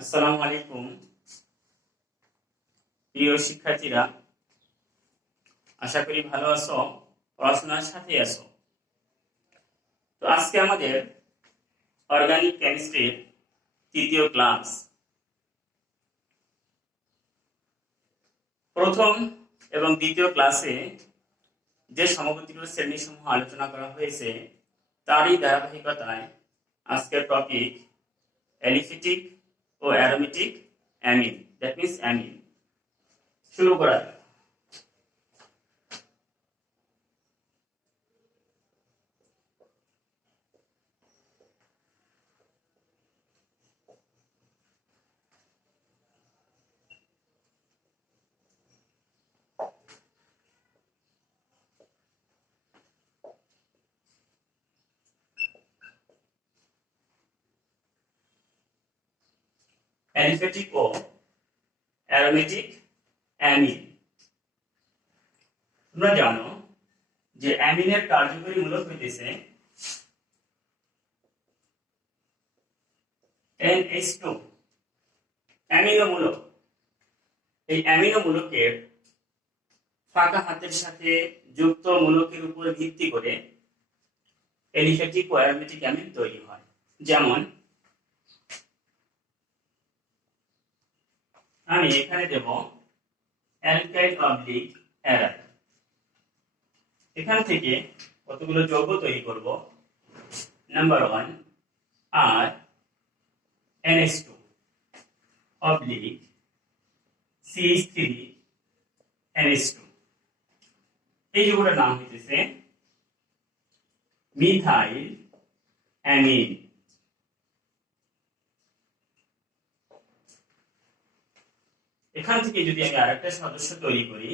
আসসালামু আলাইকুম প্রিয় শিক্ষার্থীরা, আশা করি ভালো আছো, পড়াশোনার সাথে আছো। তো আজকে আমাদের অর্গানিক কেমিস্ট্রির তৃতীয় ক্লাস। প্রথম এবং দ্বিতীয় ক্লাসে যে সমগতিগুলো শ্রেণীসমূহ আলোচনা করা হয়েছে তারই ধারাবাহিকতায় আজকের টপিক অ্যালিফেটিক ও aromatic amine, that means amine. শুরু করা যাক। অ্যালিফেটিক ও অ্যারোমেটিক অ্যামিন। তোমরা জানো যে অ্যামিনের কার্যকরী মূলক হইতেছে NH2 অ্যামিনো মূলক। এই অ্যামিনো মূলকের ফাঁকা হাতের সাথে যুক্ত মূলকের উপর ভিত্তি করে অ্যালিফেটিক ও অ্যারোমেটিক অ্যামিন তৈরি হয়। যেমন আমি এখানে দেব অ্যালকাইল অবলিক অ্যারাইল। এখান থেকে কতগুলো যৌগ তৈরি করব। নাম্বার 1 আর NH2 অবলিক CH3 NH2। এই যৌগটার নাম হইতেছে মিথাইল অ্যামিন। এখান থেকে যদি আমি আরেকটা সদস্য তৈরি করি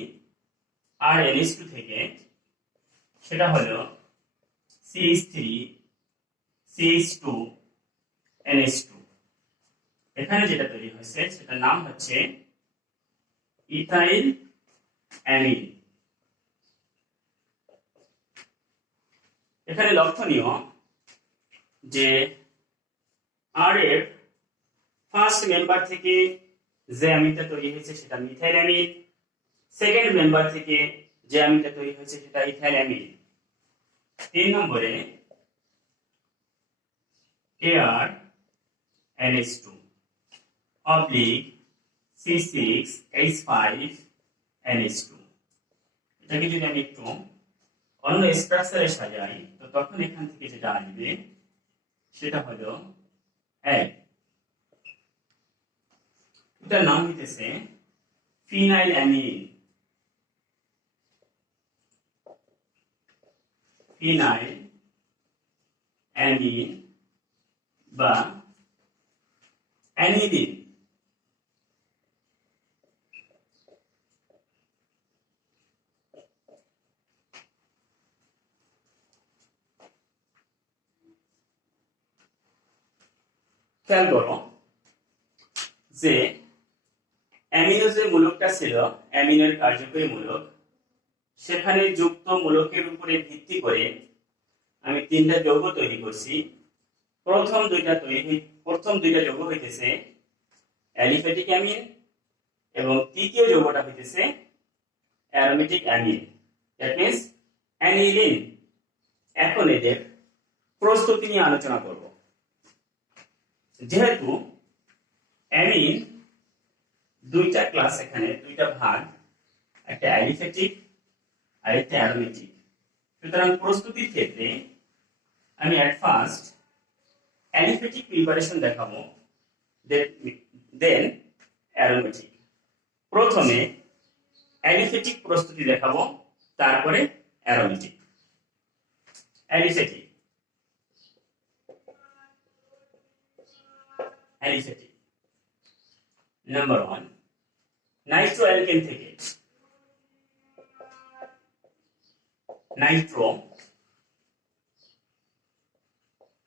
আর NH2 থেকে, সেটা হলো CH3 CH2 NH2। এখানে যেটা তৈরি হয়েছে সেটার নাম হচ্ছে ইথাইল অ্যামিন। এখানে লক্ষণীয় যে আর এর ফার্স্ট মেম্বার থেকে যে অ্যামিনটা তৈরি হয়েছে সেটা মিথাইল অ্যামিন, সেকেন্ড মেম্বার থেকে যে অ্যামিনটা তৈরি হয়েছে সেটা ইথাইল অ্যামিন। 3 নম্বরে আর NH2 অবলিক C6H5 NH2। এটাকে যদি আমি একটু অন্য স্ট্রাকচারে সাজাই তো তখন এখান থেকে যেটা আসবে সেটা হলো এটার নাম হইতেছে ফিনাইল অ্যামিন। ফিনাইল অ্যামিন বা অ্যানিলিন। খেয়াল করো যে অ্যামিনো যে মূলকটা ছিল, অ্যামিনের কার্যকরী মূলক, সেখানে যুক্ত মূলকের উপরে ভিত্তি করে আমি 3টা যৌগ তৈরি করছি। প্রথম দুইটা যৌগ হইতেছে অ্যালিফেটিক অ্যামিন এবং তৃতীয় যৌগটা হইতেছে aromatic amine, that means aniline. এখন এদের প্রস্তুতি নিয়ে আলোচনা করব। যেহেতু অ্যামিন দুইটা ক্লাস, এখানে দুইটা ভাগ, একটা অ্যালিফেটিক আর একটা অ্যারোমেটিক, সুতরাং প্রস্তুতির ক্ষেত্রে আমি এট ফার্স্ট অ্যালিফেটিক প্রিপারেশন দেখাবো, দেন অ্যারোমেটিক। প্রথমে অ্যালিফেটিক প্রস্তুতি দেখাবো, তারপরে aromatic. Aliphatic number 1 Nitro alkane থেকে নাইট্রো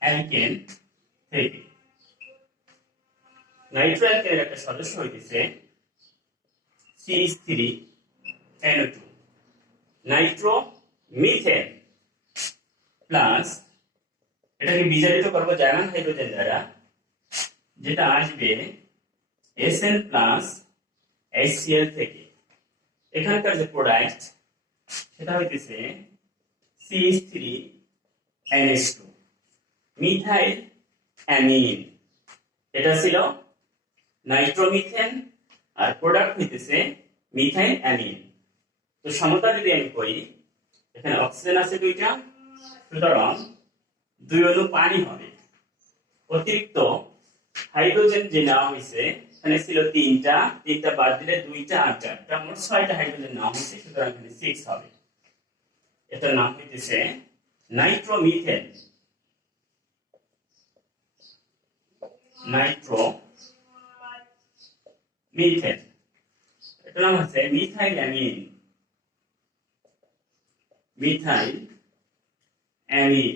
অ্যালকেন থেকে নাইট্রো অ্যালকেনের একটা সদস্য হইতেছে CH3NO2 নাইট্রো মিথেন প্লাস এটাকে বিজারিত করবো জার্মান হাইড্রোজেন দ্বারা, যেটা আসবে SN প্লাস HCl থেকে এখানকার যে প্রোডাক্ট সেটা হইতেছে CH3NH2 মিথাইল অ্যামিন। এটা ছিল নাইট্রোমিথেন আর প্রোডাক্ট হইতেছে মিথাইল অ্যামিন। তো সমতা যদি আমি করি, এখানে অক্সিজেন আছে দুইটা, সুতরাং 2 অণু পানি হবে। অতিরিক্ত হাইড্রোজেন যে নেওয়া হয়েছে, এখানে ছিল তিনটা বাদ দিলে 2টা আর 4টা, মোট 6টা হাইড্রোজেন নেওয়া হয়েছে, সুতরাং এখানে 6 হবে। এটার নাম হইতেছে নাইট্রোমিথেন। নাইট্রোমিথেন এটার নাম হচ্ছে methyl amine. Methyl amine.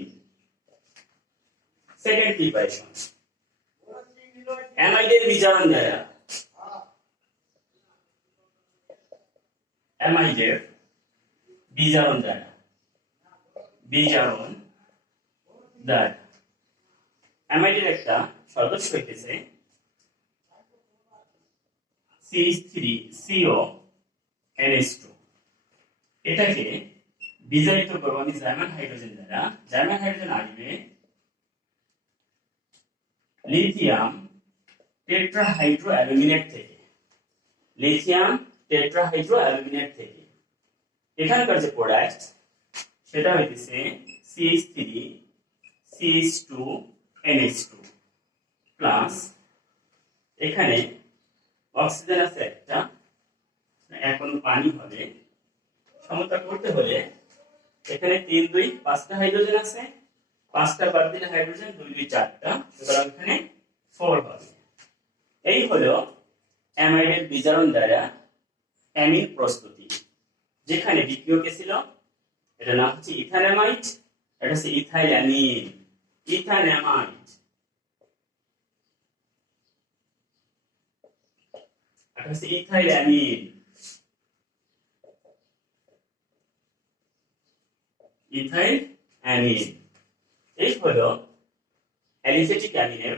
Second preparation, অ্যামাইডের বিজারণ দ্বারা। অ্যামাইডের বিজারণ দ্বারা। অ্যামাইডের একটা সদস্য হইতেছে CH3CONH2। এটাকে বিজারিত করবো আমি জার্মান হাইড্রোজেন দ্বারা। জার্মান হাইড্রোজেন আসবে লিথিয়াম টেট্রাহাইড্রোঅ্যালুমিনেট থেকে। লিথিয়াম টেট্রাহাইড্রোঅ্যালুমিনেট থেকে এখানকার যে প্রোডাক্ট সেটা হইতেছে CH3CH2NH2 প্লাস এখানে অক্সিজেন আছে একটা, এখন পানি হবে। সমতা করতে হলে এখানে 3 2 5টা হাইড্রোজেন আছে, 5টা বাদ দিলে হাইড্রোজেন 2 2 4টা, সুতরাং এখানে 4 হবে। এই হলো অ্যামাইডের বিজারণ দ্বারা অ্যামিন প্রস্তুতি। যেখানে বিক্রিয়ক ছিল, এটা নাম হচ্ছে ইথানযামাইড, এটা হচ্ছে ইথাইল অ্যামিন। ইথানযামাইড, এটা হচ্ছে ইথাইল অ্যামিন। Ethyl amine. এই হলো অ্যালিফ্যাটিক অ্যামিনের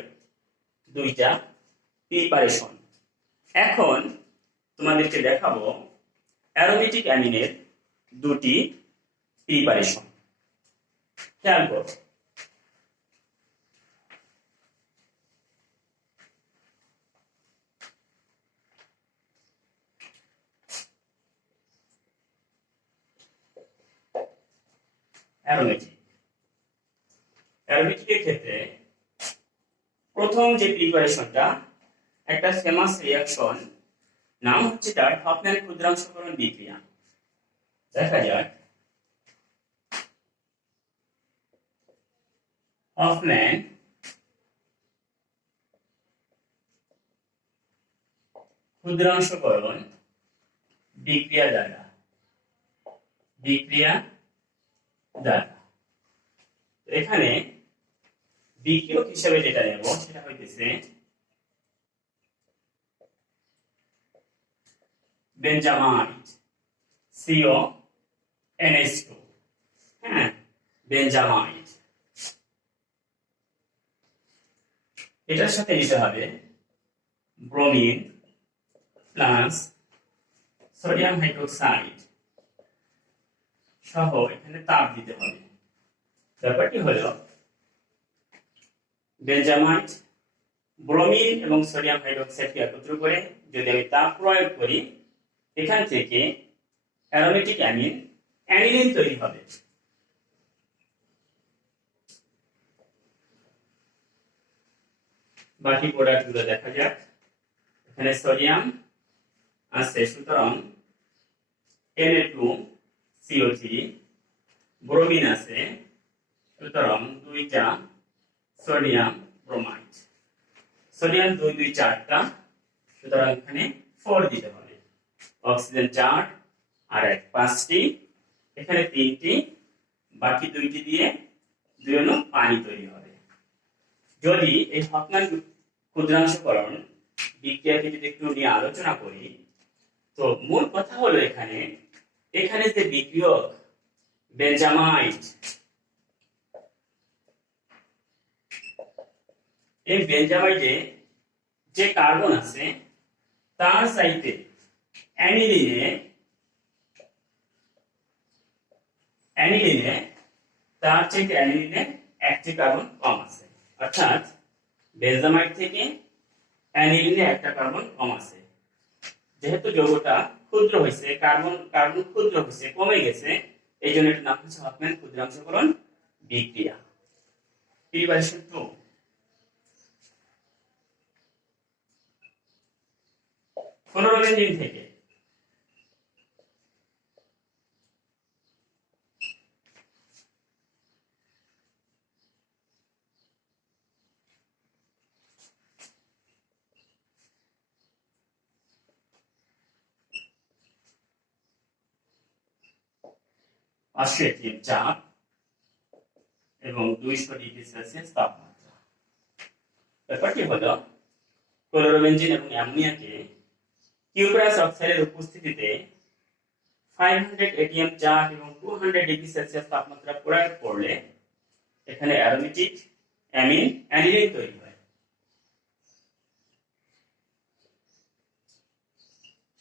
2টা প্রিপারেশন। এখন তোমাদেরকে দেখাবো অ্যারোমেটিক অ্যামিনের 2টি প্রিপারেশন। খেয়াল করো। অ্যারোমেটিকের ক্ষেত্রে প্রথম যে প্রিপারেশনটা একটা ফেমাস রিঅ্যাকশন, নাম হচ্ছে তার হফম্যান ক্ষুদ্রাংশকরণ বিক্রিয়া। দেখা যাক হফম্যান ক্ষুদ্রাংশকরণ বিক্রিয়া দ্বারা। এখানে বিক্রিয়ক হিসেবে যেটা নেব সেটা হইতেছে বেঞ্জামাইড, CONH2। হ্যাঁ, বেঞ্জামাইড। এটার সাথে নিতে হবে ব্রোমিন প্লাস সোডিয়াম হাইড্রোক্সাইড সহ এখানে তাপ দিতে হবে। ব্যাপারটি হলো বেঞ্জামাইড, ব্রোমিন এবং সোডিয়াম হাইড্রোক্সাইডকে একত্র করে যদি আমি তাপ প্রয়োগ করি, এখান থেকে অ্যারোমেটিক অ্যামিন অ্যানিলিন তৈরি হবে। বাকি প্রোডাক্টগুলো দেখা যাক। এখানে সোডিয়াম আছে, সুতরাং Na2CO3, ব্রোমিন আছে, সুতরাং 2টা সোডিয়াম ব্রোমাইড। সোডিয়াম 2 2 4টা, সুতরাং এখানে 4 দিতে হবে। অক্সিজেন 4 আর 1 5টি, এখানে 3টি, বাকি 2টি দিয়ে 2 অণু পানি তৈরি হবে। যদি এই হফম্যান ক্ষুদ্রাংশকরণ বিক্রিয়াকে যদি একটু নিয়ে আলোচনা করি, তো মূল কথা হলো এখানে যে বিক্রিয়ক বেঞ্জামাইড, এই বেঞ্জামাইডে যে কার্বন আছে তার চাইতে অ্যানিলিনে তার চাইতে অ্যানিলিনে একটি কার্বন কম আছে, অর্থাৎ বেনজামাইড থেকে অ্যানিলিনে একটা কার্বন কম আছে। যেহেতু যৌগটা ক্ষুদ্র হয়েছে, কার্বন ক্ষুদ্র হয়েছে, কমে গেছে, এই জন্য এটার নাম হচ্ছে হফম্যান ক্ষুদ্রাংশকরণ বিক্রিয়া। প্রিপারেশন 2, ফ্লোরোবেনজিন থেকে অস্ট্রেলিয়ান চাপ এবং 200 ডিগ্রি সেলসিয়াস তাপমাত্রা। ব্যাপারটি হলো ক্লোরোবেনজিন এবং অ্যামোনিয়াকে কিউপ্রাস অক্সাইডের উপস্থিতিতে 500 atm চাপ এবং 200 ডিগ্রি সেলসিয়াস তাপমাত্রা প্রয়োগ করলে এখানে অ্যারোমেটিক অ্যামিন অ্যানিলিন তৈরি হয়।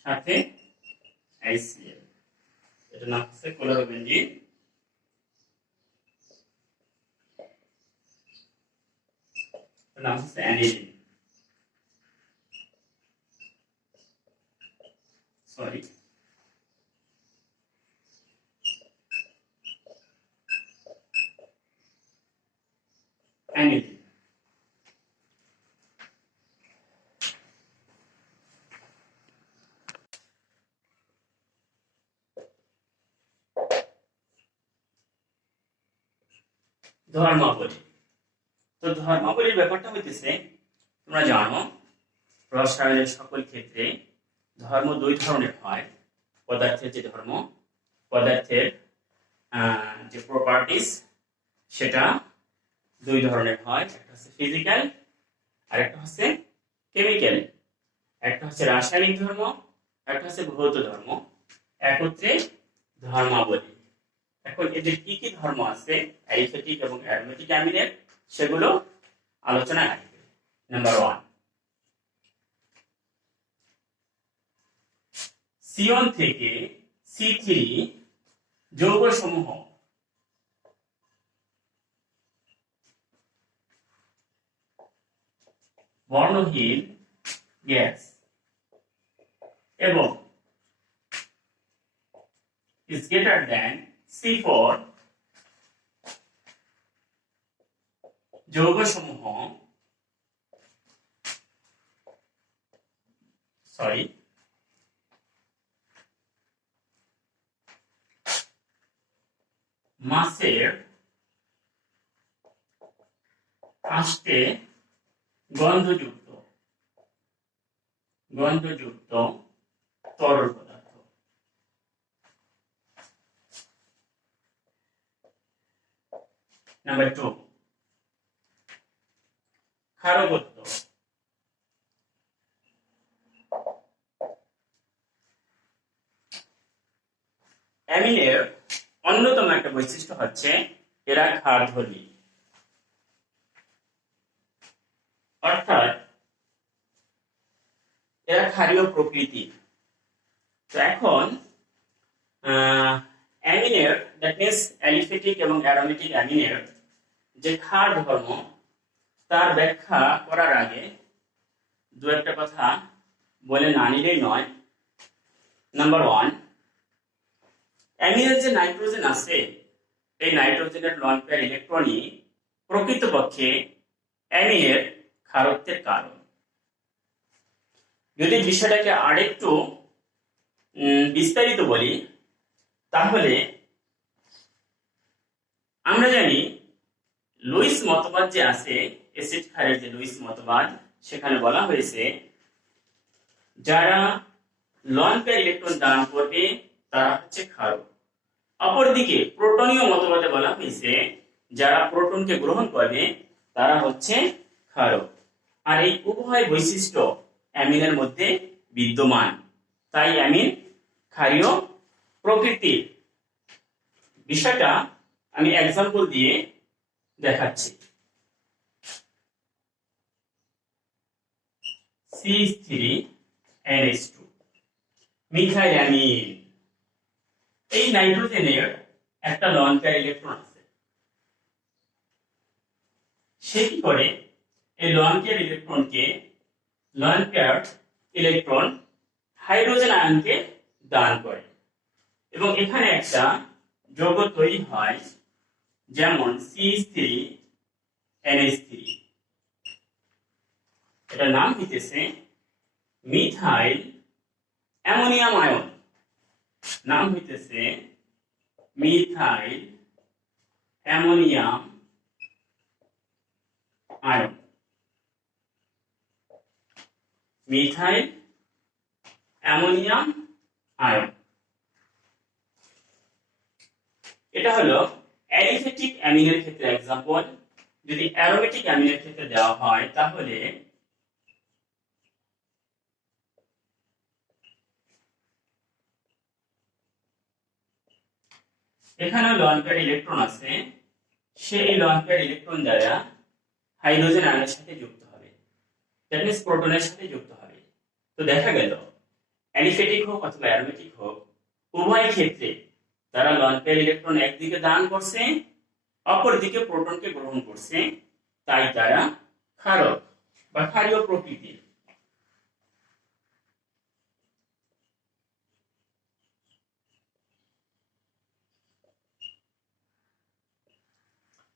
সাথে HCl, এটার নাম হচ্ছে ক্লোরোবেনজিন। নাম হচ্ছে অ্যানিলিন, সরি অ্যানিলিন। ধর্মাবলী। তো ধর্মাবলীর ব্যাপারটা হইতেছে, তোমরা জানো রসায়নের সকল ক্ষেত্রে ধর্ম দুই ধরনের হয়। পদার্থের যে ধর্ম, পদার্থের যে প্রপার্টিস, সেটা দুই ধরনের হয়। একটা হচ্ছে ফিজিক্যাল আর একটা হচ্ছে কেমিক্যাল। একটা হচ্ছে রাসায়নিক ধর্ম, একটা হচ্ছে ভৌত ধর্ম, একত্রে ধর্মাবলী। এখন এদের কি কি ধর্ম আছে অ্যালিফ্যাটিক এবং অ্যারোমেটিক অ্যামিনের, সেগুলো আলোচনায় আসবে। নাম্বার 1, C1 থেকে C3 যৌগ সমূহ বর্ণহীন গ্যাস এবং is greater than C4 যৌগ সমূহ মাছের কাষ্ঠে গন্ধযুক্ত তরল পদার্থ। নাম্বার 2, ক্ষারকত্ব। অ্যামিনের অন্যতম একটা বৈশিষ্ট্য হচ্ছে এরা ক্ষারধর্মী, অর্থাৎ এরা ক্ষারীয় প্রকৃতি। তো এখন অ্যামিনের, দ্যাট মিন্স অ্যালিফ্যাটিক এবং অ্যারোমেটিক অ্যামিনের যে ক্ষার ধর্ম, তার ব্যাখ্যা করার আগে দু একটা কথা বলে না নিলেই নয়। নাম্বার 1, অ্যামিনের যে নাইট্রোজেন আছে, এই নাইট্রোজেনের লন পেয়ার ইলেকট্রনই প্রকৃতপক্ষে অ্যামিনের ক্ষারত্বের কারণ। যদি বিষয়টাকে আরেকটু বিস্তারিত বলি, তাহলে আমরা জানি লুইস মতবাদ যে আছে, অ্যাসিড ক্ষারের যে লুইস মতবাদ, সেখানে বলা হয়েছে যারা লন পেয়ার ইলেকট্রন দান করবে তারা হচ্ছে ক্ষারক। অপরদিকে প্রোটনীয় মতবাদে বলা হয়েছে যারা প্রোটনকে গ্রহণ করবে তারা হচ্ছে ক্ষারক। আর এই উভয় বৈশিষ্ট্য অ্যামিনের মধ্যে বিদ্যমান, তাই অ্যামিন ক্ষারীয় প্রকৃতির। বিষয়টা আমি এক্সাম্পল দিয়ে দেখাচ্ছি। C3 NH2 মিথাইলামিন। এই নাইট্রোজেনের একটা লন পেয়ার ইলেকট্রন আছে, সে কি করে এই লন পেয়ার ইলেকট্রন হাইড্রোজেন আয়নকে দান করে এবং এখানে একটা যৌগ তৈরি হয় যেমন CH3NH3, এটার নাম হইতেছে মিথাইল অ্যামোনিয়াম আয়ন। নাম হইতেছে methyl ammonium ion. Methyl ammonium ion এটা হলো অ্যালিফেটিক অ্যামিনের ক্ষেত্রে एग्जांपल। যদি অ্যারোমেটিক অ্যামিনের ক্ষেত্রে দেওয়া হয় তাহলে এখানে লন পেয়ার ইলেকট্রন আছে, সেই লন পেয়ার ইলেকট্রন দ্বারা হাইড্রোজেন আয়নের সাথে যুক্ত হবে, দ্যাট মিন্স প্রোটনের সাথে যুক্ত হবে। তো দেখা গেল অ্যালিফেটিক হোক অথবা অ্যারোমেটিক হোক, উভয় ক্ষেত্রে তারা লন পেয়ার ইলেকট্রন একদিকে দান করছে, অপরদিকে প্রোটনকে গ্রহণ করছে, তাই তারা ক্ষারক বা ক্ষারীয় প্রকৃতির।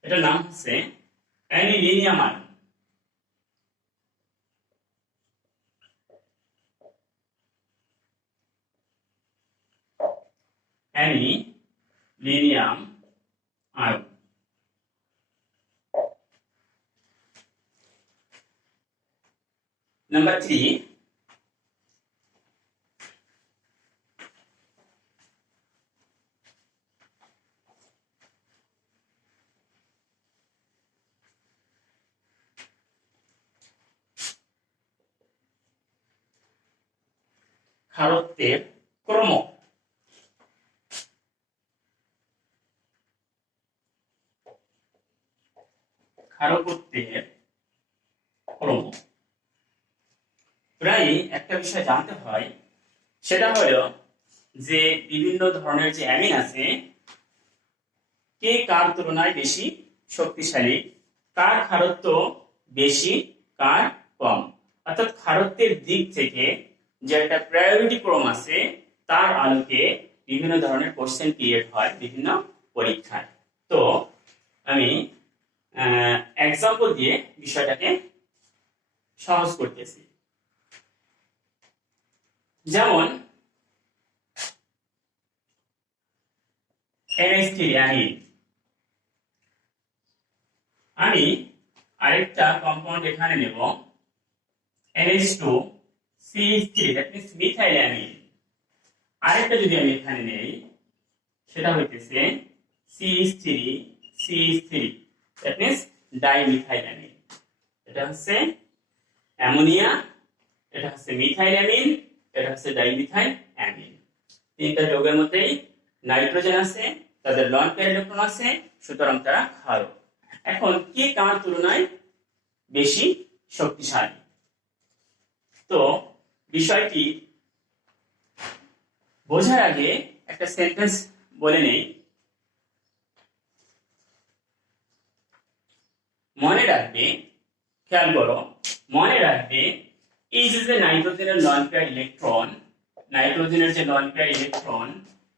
এটার নাম হচ্ছে অ্যানিলিনিয়াম আয়ন। অ্যানিলিনিয়াম আয়ন। নাম্বার 3, ক্ষারত্বের ক্রম। ক্ষারকত্বের ক্রম প্রায় একটা বিষয় জানতে হয়, সেটা হলো যে বিভিন্ন ধরনের যে অ্যামিন আছে কে কার তুলনায় বেশি শক্তিশালী, কার ক্ষারত্ব বেশি কার কম। অর্থাৎ ক্ষারত্বের দিক থেকে যে একটা প্রায়োরিটি ক্রম আছে তার আলোকে বিভিন্ন ধরনের কোশ্চেন ক্রিয়েট হয় বিভিন্ন পরীক্ষায়। তো আমি এক্সাম্পল দিয়ে বিষয়টাকে সহজ করতেছি। যেমন NH3 অ্যামিন, আমি আরেকটা কম্পাউন্ড এখানে নেব NH2CH3, that means methyl amine. আরেকটা যদি আমি এখানে নেই সেটা হইতেছে CH3CH3, that means dimethyl amine. এটা হচ্ছে অ্যামোনিয়া, এটা হচ্ছে মিথাইল অ্যামিন, এটা হচ্ছে ডাইমিথাইল অ্যামিন। তিনটা যৌগের মধ্যেই নাইট্রোজেন আছে, তাদের লন পেয়ার ইলেকট্রন আছে, সুতরাং তারা ক্ষারক। এখন কে কার তুলনায় বেশি শক্তিশালী? তো বিষয়টি বোঝার আগে একটা সেন্টেন্স বলে নেই। মনে রাখবে, খেয়াল করো, মনে রাখবে এই যে নাইট্রোজেনের লন পেয়ার ইলেকট্রন, নাইট্রোজেনের যে লন পেয়ার ইলেকট্রন,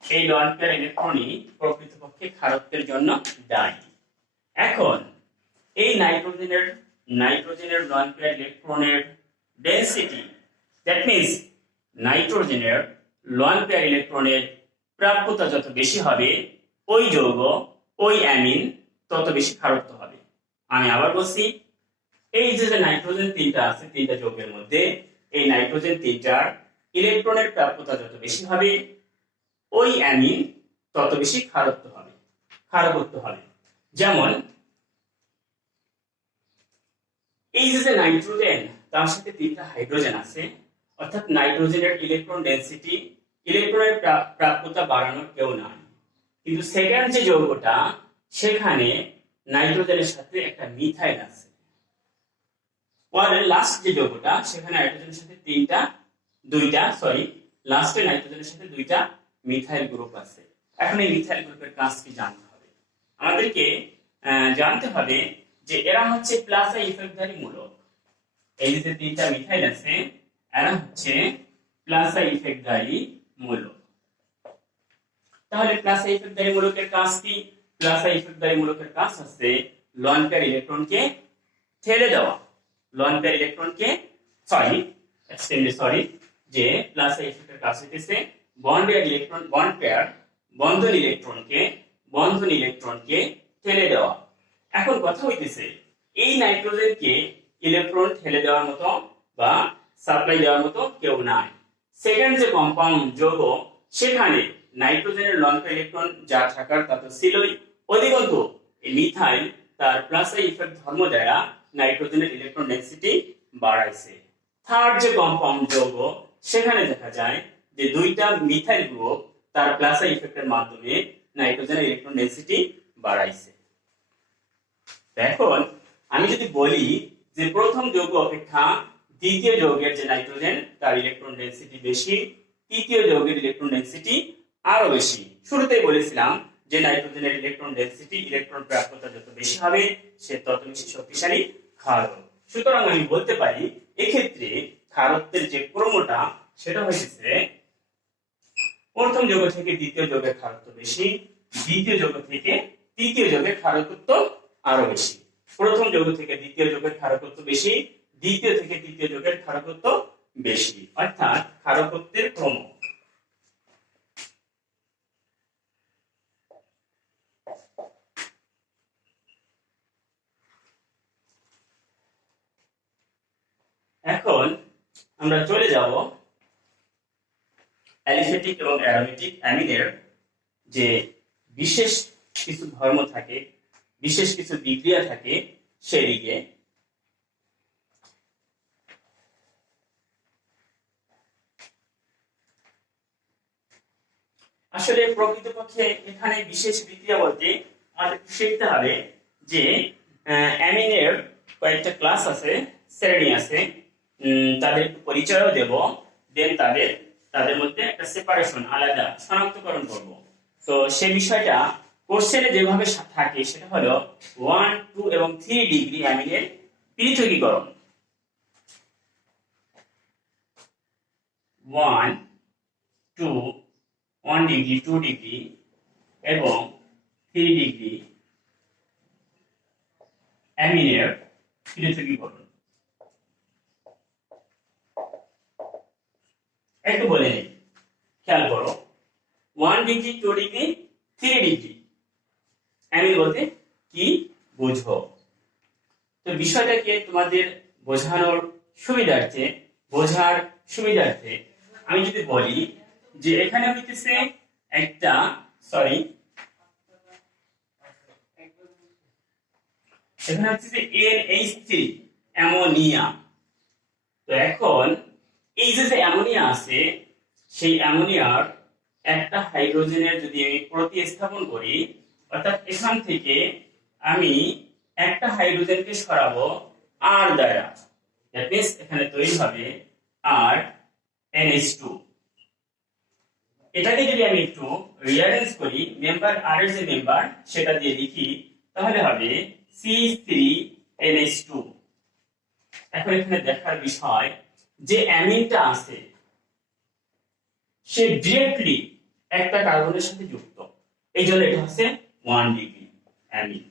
এই লন পেয়ার ইলেকট্রনই প্রকৃতপক্ষে ক্ষারত্বের জন্য দায়ী। এখন এই নাইট্রোজেনের লন পেয়ার ইলেকট্রনের ডেনসিটি, দ্যাট মিন্স নাইট্রোজেনের লন পেয়ার ইলেকট্রনের প্রাপ্যতা যত বেশি হবে, ওই যৌগ ওই অ্যামিন তত বেশি ক্ষারত্ব হবে। আমি আবার বলছি, এই যে নাইট্রোজেন তিনটা আছে, তিনটা যৌগের মধ্যে এই নাইট্রোজেন তিনটার ইলেকট্রনের প্রাপ্যতা যত বেশি হবে, ওই অ্যামিন তত বেশি ক্ষারত্ব হবে। যেমন এই যে নাইট্রোজেন, তার সাথে তিনটা হাইড্রোজেন আছে, অর্থাৎ নাইট্রোজেনের ইলেকট্রন ডেনসিটি, ইলেকট্রনের প্রাপ্যতা বাড়ানোর কেউ নাই। কিন্তু সেকেন্ড যে যৌগটা, সেখানে নাইট্রোজেনের সাথে একটা মিথাইল আছে। পরে লাস্ট যে যৌগটা, সেখানে হাইড্রোজেনের সাথে তিনটা লাস্টে নাইট্রোজেনের সাথে দুইটা মিথাইল গ্রুপ আছে। এখন এই মিথাইল গ্রুপের কাজ কি জানতে হবে আমাদেরকে। জানতে হবে যে এরা হচ্ছে প্লাসা ইফেক্টধারী মূলক। এই যে তিনটা মিথাইল আছে এরা হচ্ছে প্লাসা ইফেক্টধারী মূলক। তাহলে প্লাসা ইফেক্টধারী মূলকের কাজ কি? প্লাসা ইফেক্টধারী মূলকের কাজ হচ্ছে লোন পেয়ার ইলেকট্রনকে ঠেলে দেওয়া। লোন পেয়ার ইলেকট্রনকে যে প্লাসা ইফেক্টের কাজ হইতেছে বন্ধন ইলেকট্রনকে ঠেলে দেওয়া। এখন কথা হইতেছে এই নাইট্রোজেনকে ইলেকট্রন ঠেলে দেওয়ার মতো বা সাপ্লাই দেওয়ার মতো কেউ নাই। সেকেন্ড যে কম্পাউন্ড যৌগ সেখানে নাইট্রোজেনের লোন পেয়ার ইলেকট্রন যা থাকার তা তো ছিলই, অধিকন্তু এই মিথাইল তার প্লাসা ইফেক্ট ধর্ম দ্বারা নাইট্রোজেনের ইলেকট্রন ডেনসিটি বাড়াইছে। থার্ড যে কম্পাউন্ড যৌগ সেখানে দেখা যায় যে দুইটা মিথাইল গ্রুপ তার প্লাসা ইফেক্টের মাধ্যমে নাইট্রোজেনের ইলেকট্রন ডেনসিটি বাড়াইছে। এখন আমি যদি বলি যে প্রথম যৌগ অপেক্ষা দ্বিতীয় যৌগের যে নাইট্রোজেন তার ইলেকট্রন ডেনসিটি বেশি, তৃতীয় যৌগের ইলেকট্রন ডেনসিটি আরো বেশি। শুরুতেই বলেছিলাম যে নাইট্রোজেনের ইলেকট্রন ডেনসিটি ইলেকট্রন প্রাপ্যতা যত বেশি হবে সে তত বেশি শক্তিশালী ক্ষারক। সুতরাং আমি বলতে পারি এক্ষেত্রে ক্ষারত্বের যে ক্রমটা সেটা হচ্ছে প্রথম যৌগ থেকে দ্বিতীয় যৌগের ক্ষারত্ব বেশি, দ্বিতীয় যৌগ থেকে তৃতীয় যৌগের ক্ষারকত্ব আরো বেশি। প্রথম যৌগ থেকে দ্বিতীয় যৌগের ক্ষারকত্ব বেশি, দ্বিতীয় থেকে তৃতীয় যৌগের ক্ষারকত্ব বেশি, অর্থাৎ ক্ষারকত্বের ক্রম। এখন আমরা চলে যাব অ্যালিফ্যাটিক এবং অ্যারোমেটিক অ্যামিনের যে বিশেষ কিছু ধর্ম থাকে, বিশেষ কিছু বিক্রিয়া থাকে সেদিকে। আসলে প্রকৃতপক্ষে এখানে বিশেষ বিক্রিয়া বলতে আমাদের শিখতে হবে যে অ্যামিনের কয়েকটা ক্লাস আছে, শ্রেণী আছে, তাদের একটু পরিচয়ও দেব, দেন তাদের মধ্যে একটা সেপারেশন, আলাদা শনাক্তকরণ করব। তো সেই বিষয়টা কোশ্চেনে যেভাবে থাকে সেটা হলো 1, 2 এবং 3 ডিগ্রি অ্যামিনের পৃথকীকরণ। 1, 2, 1 ডিগ্রি, 2 ডিগ্রি এবং 3 ডিগ্রি অ্যামিনের পৃথকীকরণ। একটু বলে নিই, খেয়াল করো। 1 ডিগ্রি, 2 ডিগ্রি, 3 ডিগ্রি অ্যামিন বলতে কি বুঝো? তো বিষয়টাকে তোমাদের বোঝার সুবিধার্থে আমি যদি বলি যে এখানে হইতেছে একটা এখানে হচ্ছে যে NH3 অ্যামোনিয়া। তো এখন এই যে অ্যামোনিয়া আছে সেই অ্যামোনিয়ার একটা হাইড্রোজেনের যদি আমি প্রতিস্থাপন করি, অর্থাৎ এখান থেকে আমি একটা হাইড্রোজেনকে সরাবো R দ্বারা, দ্যাট মিন্স এখানে তৈরি হবে R NH2। এটাকে যদি আমি একটু রিঅ্যারেঞ্জ করি, মেম্বার R এর যে মেম্বার সেটা দিয়ে লিখি, তাহলে হবে C3NH2। এখন এখানে দেখার বিষয় যে অ্যামিনটা আছে সে ডিরেক্টলি একটা কার্বনের সাথে যুক্ত, এই জন্য এটা হচ্ছে 1 ডিগ্রি অ্যামিন।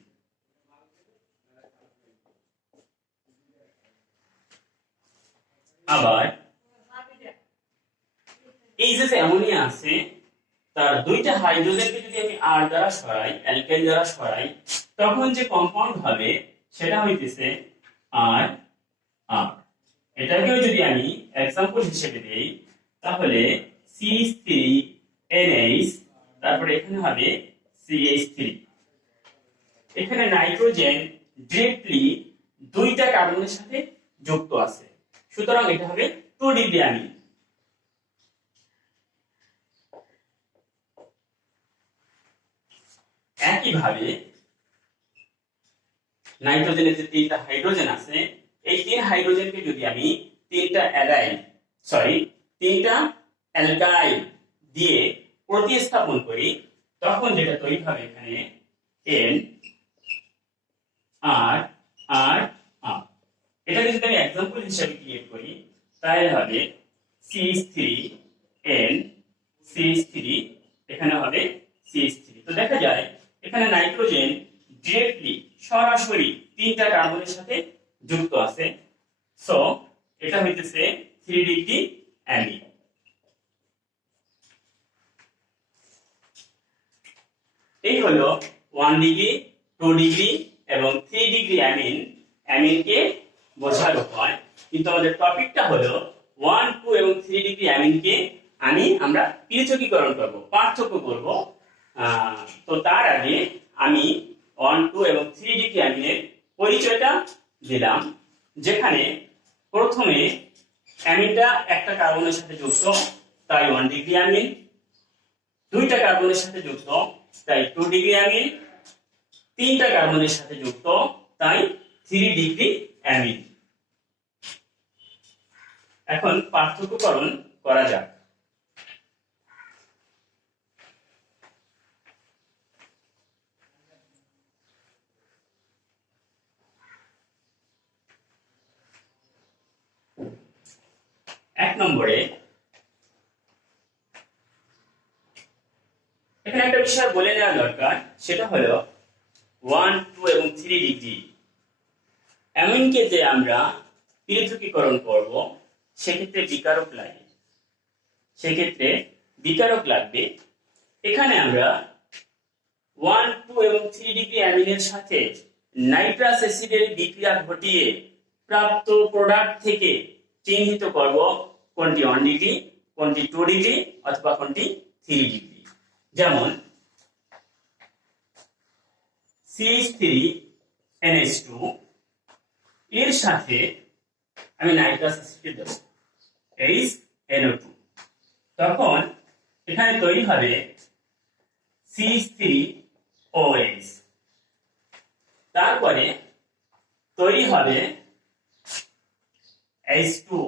আবার এই যে অ্যামোনিয়া আছে তার দুইটা হাইড্রোজেনকে যদি আমি R দ্বারা সরাই, অ্যালকেন দ্বারা সরাই, তখন যে কম্পাউন্ড হবে সেটা হইতেছে R। এটাকেও যদি আমি एग्जांपल হিসেবে দেই তাহলে C3NH, তারপরে এখানে হবে CH3। এখানে নাইট্রোজেন ডিরেক্টলি দুইটা কার্বনের সাথে যুক্ত আছে, সুতরাং এটা হবে 2 ডিগ্রি অ্যামিন। একইভাবে নাইট্রোজেনের যে 3টা হাইড্রোজেন আছে এই 3 হাইড্রোজেনকে যদি আমি 3টা তিনটা অ্যালকাইল দিয়ে প্রতিস্থাপন করি, তখন যেটা তৈরি হবে এখানে এন আর আর আর। এটাকে যদি আমি এক্সাম্পল হিসেবে ক্রিয়েট করি তাহলে হবে CH3 N CH3, এখানে হবে CH3। তো দেখা যায় এখানে নাইট্রোজেন ডিরেক্টলি সরাসরি তিনটা কার্বনের সাথে যুক্ত আছে। সো এটা হইতেছে 3 ডিগ্রি অ্যামিন। এই হলো 1 ডিগ্রি, 2 ডিগ্রি এবং 3 ডিগ্রি অ্যামিনকে বোঝার উপায়। কিন্তু আমাদের টপিকটা হলো 1, 2 এবং 3 ডিগ্রি অ্যামিনকে আমরা পৃথকীকরণ করব, পার্থক্য করব। তো তার আগে আমি 1, 2 এবং 3 ডিগ্রি অ্যামিনের পরিচয়টা দিলাম, যেখানে প্রথমে অ্যামিনটা একটা কার্বনের সাথে যুক্ত, তাই 1 ডিগ্রি অ্যামিন। দুইটা কার্বনের সাথে যুক্ত, তাই 2 ডিগ্রি অ্যামিন। তিনটা কার্বনের সাথে যুক্ত, তাই 3 ডিগ্রি অ্যামিন। এখন পার্থক্যকরণ করা যাক। এক নম্বরে এখানে একটা বিষয় বলে নেওয়া দরকার, সেটা হলো 1, 2 এবং 3 ডিগ্রি অ্যামিনকে যে আমরা পৃথকীকরণ করব সেক্ষেত্রে বিকারক লাগবে। এখানে আমরা 1, 2 এবং 3 ডিগ্রি অ্যামিনের সাথে নাইট্রাস অ্যাসিডের বিক্রিয়া ঘটিয়ে প্রাপ্ত প্রোডাক্ট থেকে চিহ্নিত করব কোনটি 1 ডিগ্রি, কোনটি 2 ডিগ্রি অথবা কোনটি 3 ডিগ্রি। যেমন CH3NH2 এর সাথে আমি নাইট্রাস অ্যাসিড দেব HNO2, তখন এখানে তৈরি হবে CH3OH, তারপরে তৈরি হবে H2O,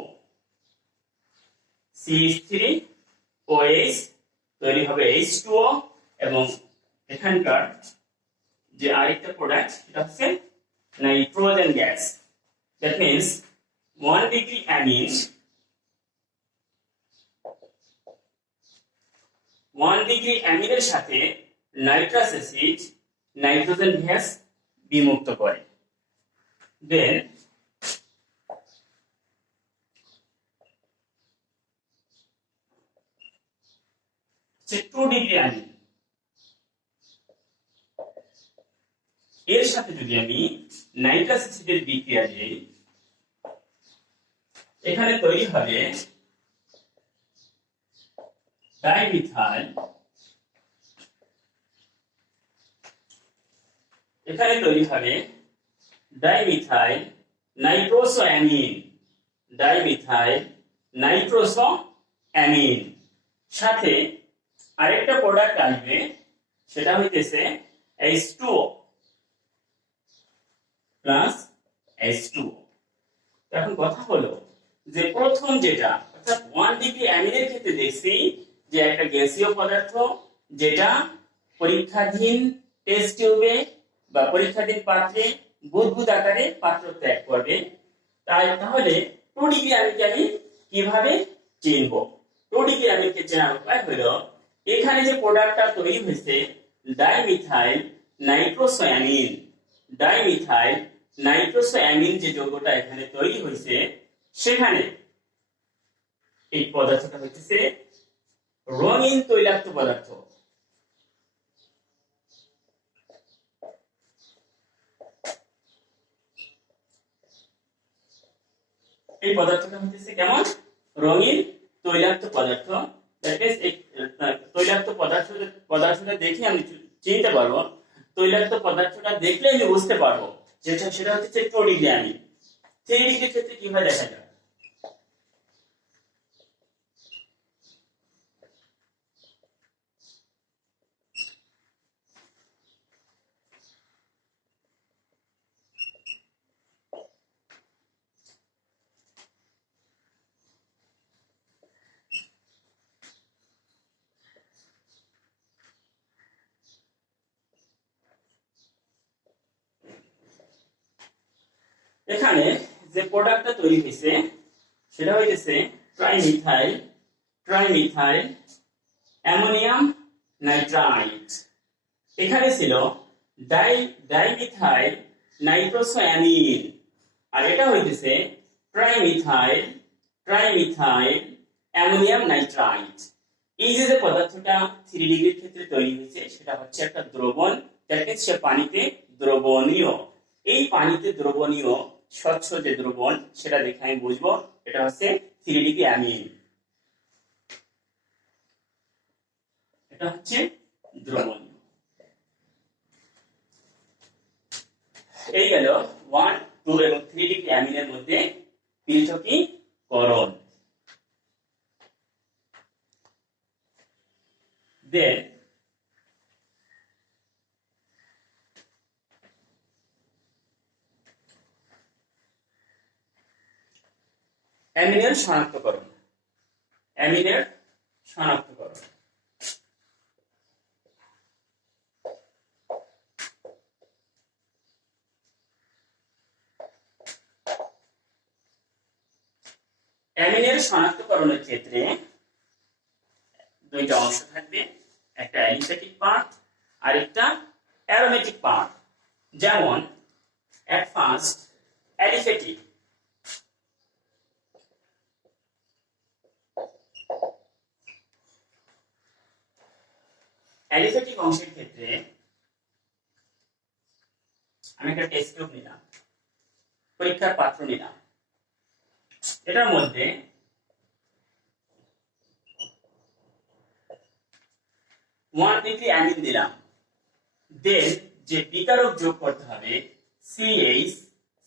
CH3OH তৈরি হবে H2O, এবং এখানকার যে আরেকটা প্রোডাক্ট সেটা হচ্ছে nitrogen gas. That means 1 degree amine 1 degree অ্যামিনের সাথে নাইট্রাস অ্যাসিড নাইট্রোজেন গ্যাস বিমুক্ত করে। দেন যে 2 ডিগ্রি অ্যামিন, এর সাথে যদি আমি নাইট্রাস অ্যাসিডের বিক্রিয়া দিই, এখানে তৈরি হবে ডাইমিথাইল, এখানে তৈরি হবে ডাইমিথাইল নাইট্রোসোঅ্যামিন, ডাইমিথাইল নাইট্রোসোঅ্যামিন। সাথে আরেকটা প্রোডাক্ট আসবে, সেটা হইতেছে H2O প্লাস H2O। এখন কথা হলো যে প্রথম যেটা অর্থাৎ 1 ডিগ্রি অ্যামিনের ক্ষেত্রে দেখছি যে একটা গ্যাসীয় পদার্থ যেটা পরীক্ষাধীন টেস্ট টিউবে বা পরীক্ষাধীন পাত্রে বুদবুদ আকারে পাত্র ত্যাগ করবে। তাহলে 2 ডিগ্রি অ্যামিনকে আমি কিভাবে চিনব? 2 ডিগ্রি অ্যামিনকে চেনার উপায় হলো এখানে যে প্রোডাক্টটা তৈরি হয়েছে ডাইমিথাইল নাইট্রোসোঅ্যামিন, ডাইমিথাইল নাইট্রোসোঅ্যামিন যে যৌগটা এখানে তৈরি হয়েছে, সেখানে এই পদার্থটা হচ্ছে রঙিন তৈলাক্ত পদার্থ। এই পদার্থটা হচ্ছে কেমন? রঙিন তৈলাক্ত পদার্থ। তৈলাক্ত পদার্থটা দেখে আমি চিনতে পারবো, তৈলাক্ত পদার্থটা দেখলে আমি বুঝতে পারবো সেটা হচ্ছে 2 ডিগ্রি অ্যামিন। 3 ডিগ্রির ক্ষেত্রে কিভাবে দেখা যায়? এখানে যে প্রোডাক্টটা তৈরি হয়েছে সেটা হইতেছে ট্রাইমিথাইল অ্যামোনিয়াম নাইট্রাইট। এখানে ছিল ডাইমিথাইল নাইট্রোসায়ানিন, আর এটা হইতেছে ট্রাইমিথাইল অ্যামোনিয়াম নাইট্রাইট। এই যে পদার্থটা 3 ডিগ্রির ক্ষেত্রে তৈরি হয়েছে সেটা হচ্ছে একটা দ্রবণ, যাকে সে পানিতে দ্রবণীয়। এই পানিতে দ্রবণীয় স্বচ্ছ যে দ্রবণ সেটা দেখে আমি বুঝবো এটা হচ্ছে 3 ডিগ্রি অ্যামিন। এটা হচ্ছে দ্রবণ। এই গেল 1, 2 এবং 3 ডিগ্রি অ্যামিনের মধ্যে পৃথকীকরণ। দেন অ্যামিনের শনাক্তকরণ। অ্যামিনের শনাক্তকরণ অ্যামিনের শনাক্তকরণের ক্ষেত্রে দুইটা অংশ থাকবে, একটা অ্যালিফ্যাটিক পার্ট আর একটা অ্যারোমেটিক পার্ট। যেমন এট ফার্স্ট অ্যালিফ্যাটিক অংশের ক্ষেত্রে আমি একটা টেস্ট টিউব নিলাম, পরীক্ষার পাত্র নিলাম, এটার মধ্যে ওয়ান ডিগ্রি অ্যামিন দিলাম। দেন যে বিকারক যোগ করতে হবে CH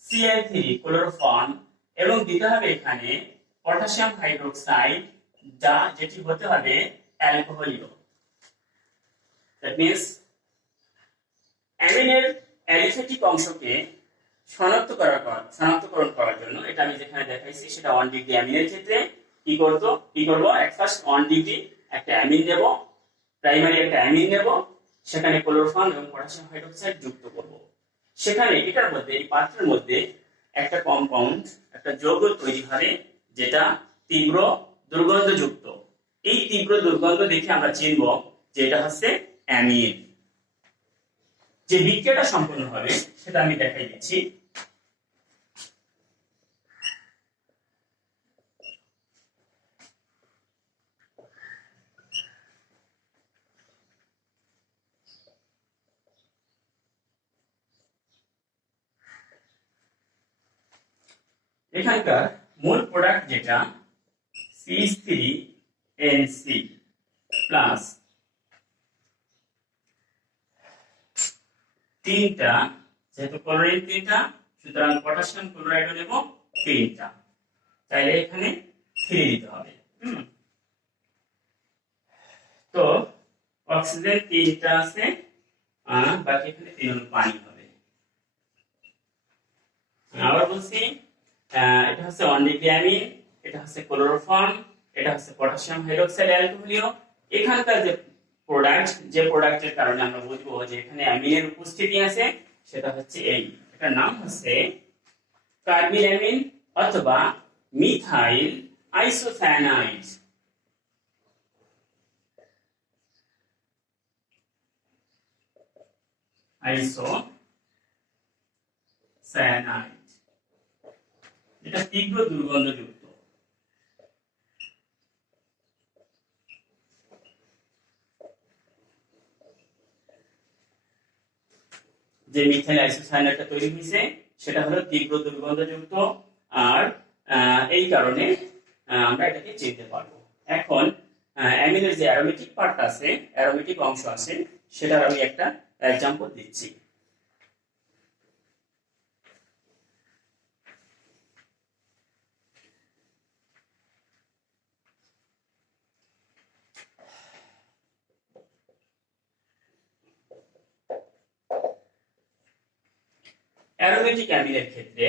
Cl3 ক্লোরোফর্ম, এবং দিতে হবে এখানে পটাশিয়াম হাইড্রোক্সাইড, যেটি হতে হবে অ্যালকোহলীয়। দ্যাট মিন্স অ্যামিনের অ্যালিফ্যাটিক অংশকে শনাক্তকরণ করার জন্য, এটা আমি যেখানে দেখাইছি সেটা 1 ডিগ্রি অ্যামিনের ক্ষেত্রে কি করব এট ফার্স্ট 1 ডিগ্রি একটা অ্যামিন নেব, প্রাইমারি একটা অ্যামিন নেব, সেখানে ক্লোরোফর্ম এবং পটাশিয়াম হাইড্রোক্সাইড যুক্ত করব। সেখানে এটার মধ্যে, এই পাত্রের মধ্যে একটা কম্পাউন্ড, একটা যৌগ তৈরি হবে যেটা তীব্র দুর্গন্ধযুক্ত। এই তীব্র দুর্গন্ধ দেখে আমরা চিনব যে এটা হচ্ছে অ্যামিন। যে বিক্রিয়াটা সম্পন্ন হবে সেটা আমি দেখাই দিচ্ছি। এখানকার মূল প্রোডাক্ট যেটা CH3NC প্লাস তিনটা, যেহেতু ক্লোরিন তিনটা সুতরাং পটাশিয়াম ক্লোরাইড নেব তিনটা, তাইলে এখানে 3 দিতে হবে। তো অক্সিজেন তিনটা আছে, বাকি এখানে 3 অণু পানি হবে। আবার বলছি এটা হচ্ছে 1 ডিগ্রি অ্যামিন, এটা হচ্ছে ক্লোরোফর্ম, এটা হচ্ছে পটাশিয়াম হাইড্রোক্সাইড অ্যালকোহলীয়। এখানকার যে প্রোডাক্টের কারণে আমরা বুঝবো যে এখানে অ্যামিনের উপস্থিতি আছে সেটা হচ্ছে এটার নাম হচ্ছে কার্বিল্যামিন অথবা মিথাইল আইসোসায়ানাইড। এটা তীব্র দুর্গন্ধযুক্ত। যে মিথাইল আইসোসায়ানাইডটা তৈরি হয়েছে সেটা হলো তীব্র দুর্গন্ধযুক্ত, আর এই কারণে আমরা এটাকে চিনতে পারবো। এখন অ্যামিনের যে অ্যারোমেটিক পার্ট আছে, অ্যারোমেটিক অংশ আছে, সেটার আমি একটা এক্সাম্পল দিচ্ছি। অ্যারোমেটিক অ্যামিনের ক্ষেত্রে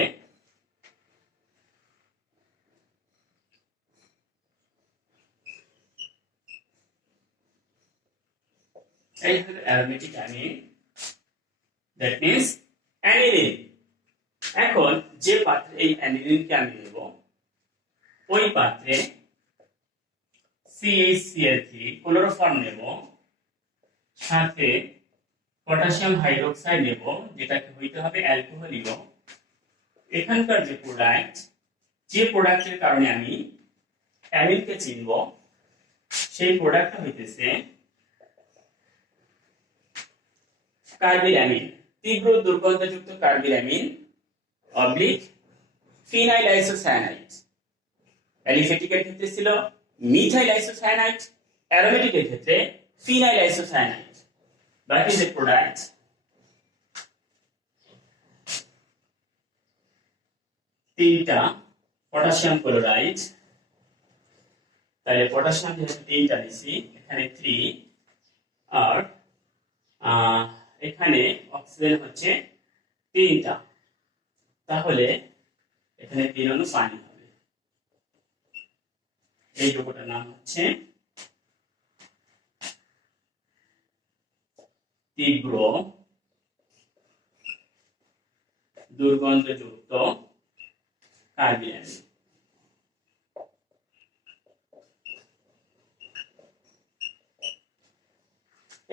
এই হলো aromatic amine, that means aniline. এখন যে পাত্রে এই অ্যানিলিনকে আমি নেব, ওই পাত্রে CH3 ক্লোরোফর্ম নেব, সাথে পটাশিয়াম হাইড্রোক্সাইড নেব, যেটাকে হইতে হবে অ্যালকোহলীয়। এখানকার যে প্রোডাক্ট, যে প্রোডাক্টের কারণে আমি অ্যামিনকে চিনব, সেই প্রোডাক্টটা হইতেছে কার্বিল অ্যামিন, তীব্র দুর্গন্ধযুক্ত কার্বিল অ্যামিন অবলিক ফিনাইল আইসোসায়ানাইড। অ্যালিফেটিকের ক্ষেত্রে ছিল মিথাইল আইসোসায়ানাইড, অ্যারোমেটিকের ক্ষেত্রে ফিনাইল আইসোসায়ানাইড। বাকি যে প্রোডাক্ট, তিনটা পটাশিয়াম ক্লোরাইড, তাহলে পটাশিয়াম যেহেতু তিনটা নিছি, এখানে 3, আর এখানে অক্সিজেন হচ্ছে তিনটা, তাহলে এখানে 3 অণু পানি হবে। এই যৌগটার নাম হচ্ছে তীব্র দুর্গন্ধযুক্ত কার্বিল অ্যামিন।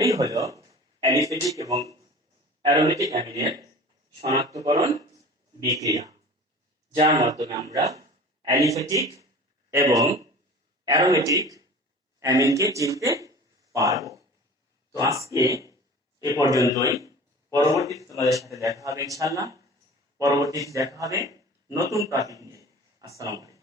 এই হলো অ্যালিফেটিক এবং অ্যারোমেটিক অ্যামিনের শনাক্তকরণ বিক্রিয়া, যার মাধ্যমে আমরা অ্যালিফেটিক এবং অ্যারোমেটিক অ্যামিনকে চিনতে পারব। তো আজকে এ পর্যন্তই। পরবর্তীতে তোমাদের সাথে দেখা হবে ইনশাআল্লাহ। পরবর্তীতে দেখা হবে নতুন টপিক নিয়ে। আসসালামু আলাইকুম।